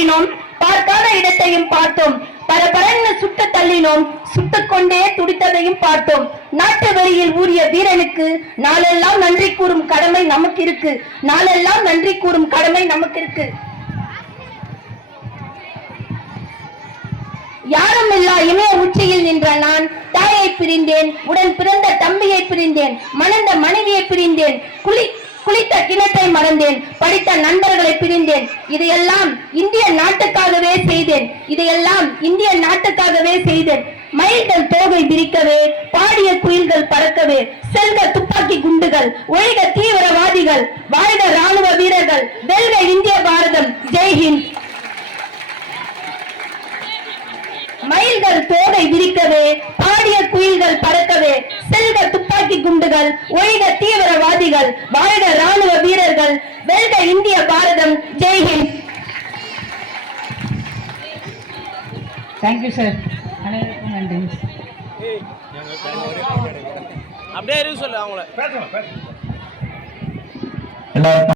ஓடினோம், பார்க்காத இடத்தையும் பார்த்தோம். பரபரன்னு சுட்டு தள்ளினோம், சுட்டுக்கொண்டே துடித்ததையும் பார்த்தோம். நாட்டு வெளியில் ஊறிய வீரனுக்கு நாளெல்லாம் நன்றி கூறும் கடமை நமக்கு இருக்கு. நாளெல்லாம் நன்றி கூறும் கடமை நமக்கு இருக்கு. யாரும் இல்லா இமய உச்சியில் நின்ற நான் தாயை பிரிந்தேன், உடன் பிறந்த தம்பியை பிரிந்தேன், மணந்த மனைவியை பிரிந்தேன், குளித்த கிணற்றை மறந்தேன், படித்த நண்பர்களை பிரிந்தேன். இதையெல்லாம் இந்திய நாட்டுக்காகவே செய்தேன். இதையெல்லாம் இந்திய நாட்டுக்காகவே செய்தேன். மயில்கள் தோகை விரிக்கவே, பாடிய குயில்கள் பறக்கவே, செல்க துப்பாக்கி குண்டுகள், ஒழிக தீவிரவாதிகள், வாழ்க ராணுவ வீரர்கள், வெல்க இந்திய பாரதம். ஜெய்ஹிந்த். மயில்கள் தோகை விரிக்கவே, பாடிய குயில்கள் பறக்கவே, செல்க துப்பாக்கி குண்டுகள், ஒழிக தீவிரவாதிகள், வாழ்க ராணுவ வீரர்கள், வெல்க இந்திய பாரதம். ஜெய்ஹிந்த். Thank you sir. அனைவருக்கும் நன்றி. அப்படியே சொல்லு அவங்கள.